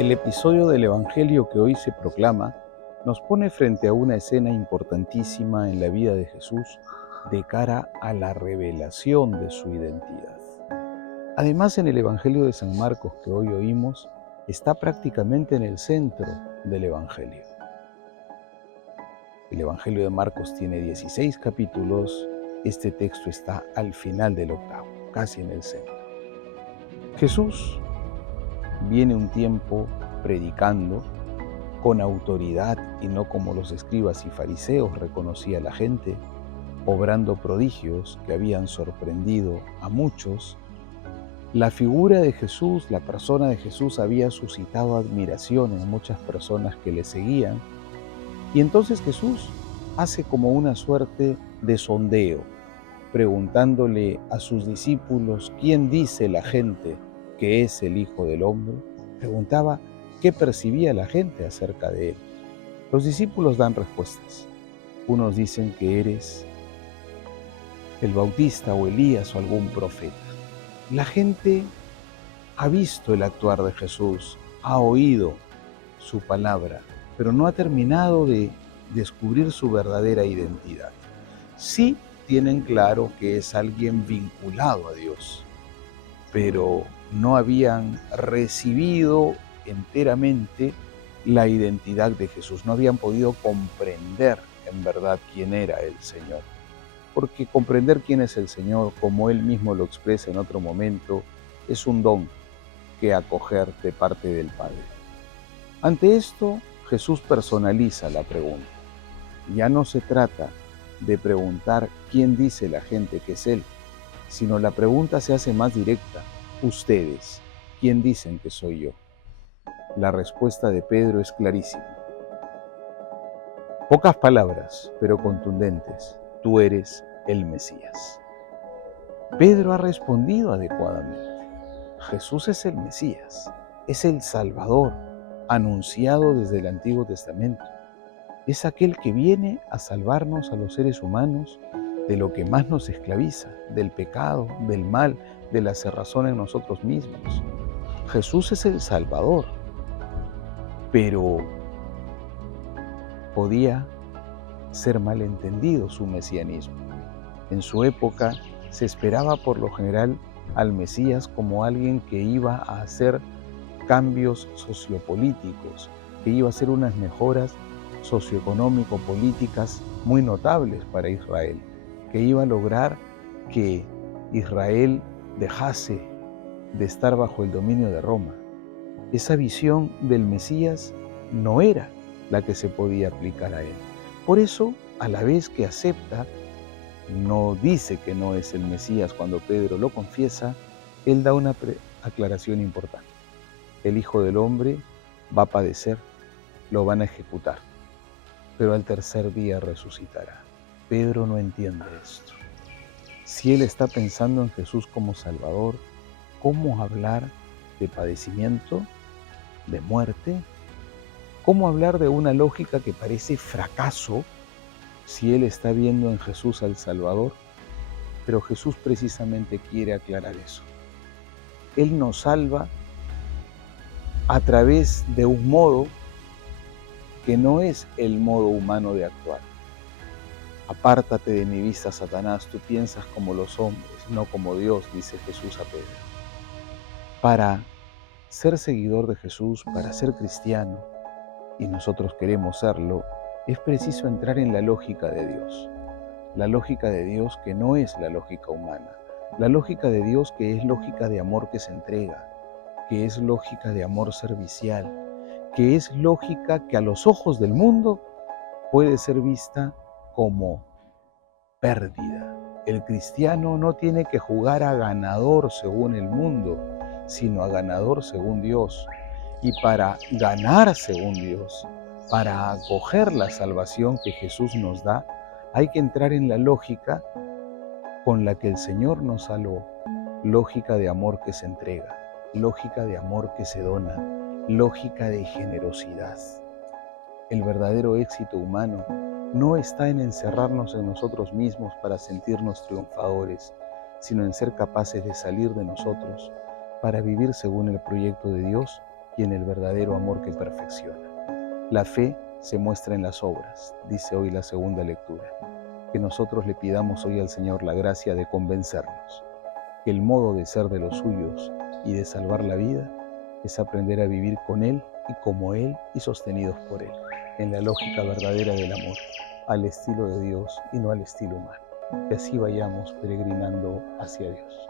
El episodio del Evangelio que hoy se proclama nos pone frente a una escena importantísima en la vida de Jesús de cara a la revelación de su identidad. Además, en el Evangelio de San Marcos que hoy oímos, está prácticamente en el centro del Evangelio. El Evangelio de Marcos tiene 16 capítulos, este texto está al final del octavo, casi en el centro. Jesús viene un tiempo predicando con autoridad y no como los escribas y fariseos reconocía a la gente, obrando prodigios que habían sorprendido a muchos. La figura de Jesús, la persona de Jesús había suscitado admiración en muchas personas que le seguían, y entonces Jesús hace como una suerte de sondeo, preguntándole a sus discípulos quién dice la gente que es el Hijo del Hombre. Preguntaba qué percibía la gente acerca de él. Los discípulos dan respuestas. Unos dicen que eres el Bautista o Elías o algún profeta. La gente ha visto el actuar de Jesús, ha oído su palabra, pero no ha terminado de descubrir su verdadera identidad. Sí tienen claro que es alguien vinculado a Dios, pero no habían recibido enteramente la identidad de Jesús, no habían podido comprender en verdad quién era el Señor. Porque comprender quién es el Señor, como Él mismo lo expresa en otro momento, es un don que acoger de parte del Padre. Ante esto, Jesús personaliza la pregunta. Ya no se trata de preguntar quién dice la gente que es Él, sino la pregunta se hace más directa. Ustedes, ¿quién dicen que soy yo? La respuesta de Pedro es clarísima. Pocas palabras, pero contundentes. Tú eres el Mesías. Pedro ha respondido adecuadamente. Jesús es el Mesías, es el Salvador, anunciado desde el Antiguo Testamento. Es aquel que viene a salvarnos a los seres humanos de lo que más nos esclaviza, del pecado, del mal, de la cerrazón en nosotros mismos. Jesús es el Salvador, pero podía ser malentendido su mesianismo. En su época se esperaba por lo general al Mesías como alguien que iba a hacer cambios sociopolíticos, que iba a hacer unas mejoras socioeconómico-políticas muy notables para Israel, que iba a lograr que Israel dejase de estar bajo el dominio de Roma. Esa visión del Mesías no era la que se podía aplicar a él. Por eso, a la vez que acepta, no dice que no es el Mesías cuando Pedro lo confiesa, él da una aclaración importante. El Hijo del Hombre va a padecer, lo van a ejecutar, pero al tercer día resucitará. Pedro no entiende esto. Si él está pensando en Jesús como Salvador, ¿cómo hablar de padecimiento, de muerte? ¿Cómo hablar de una lógica que parece fracaso si él está viendo en Jesús al Salvador? Pero Jesús precisamente quiere aclarar eso. Él nos salva a través de un modo que no es el modo humano de actuar. Apártate de mi vista, Satanás, tú piensas como los hombres, no como Dios, dice Jesús a Pedro. Para ser seguidor de Jesús, para ser cristiano, y nosotros queremos serlo, es preciso entrar en la lógica de Dios. La lógica de Dios que no es la lógica humana. La lógica de Dios que es lógica de amor que se entrega, que es lógica de amor servicial, que es lógica que a los ojos del mundo puede ser vista como pérdida. El cristiano no tiene que jugar a ganador según el mundo, sino a ganador según Dios. Y para ganar según Dios, para acoger la salvación que Jesús nos da, hay que entrar en la lógica con la que el Señor nos salvó, lógica de amor que se entrega, lógica de amor que se dona, lógica de generosidad. El verdadero éxito humano no está en encerrarnos en nosotros mismos para sentirnos triunfadores, sino en ser capaces de salir de nosotros para vivir según el proyecto de Dios y en el verdadero amor que perfecciona. La fe se muestra en las obras, dice hoy la segunda lectura. Que nosotros le pidamos hoy al Señor la gracia de convencernos que el modo de ser de los suyos y de salvar la vida es aprender a vivir con Él y como Él y sostenidos por Él, en la lógica verdadera del amor, al estilo de Dios y no al estilo humano. Que así vayamos peregrinando hacia Dios.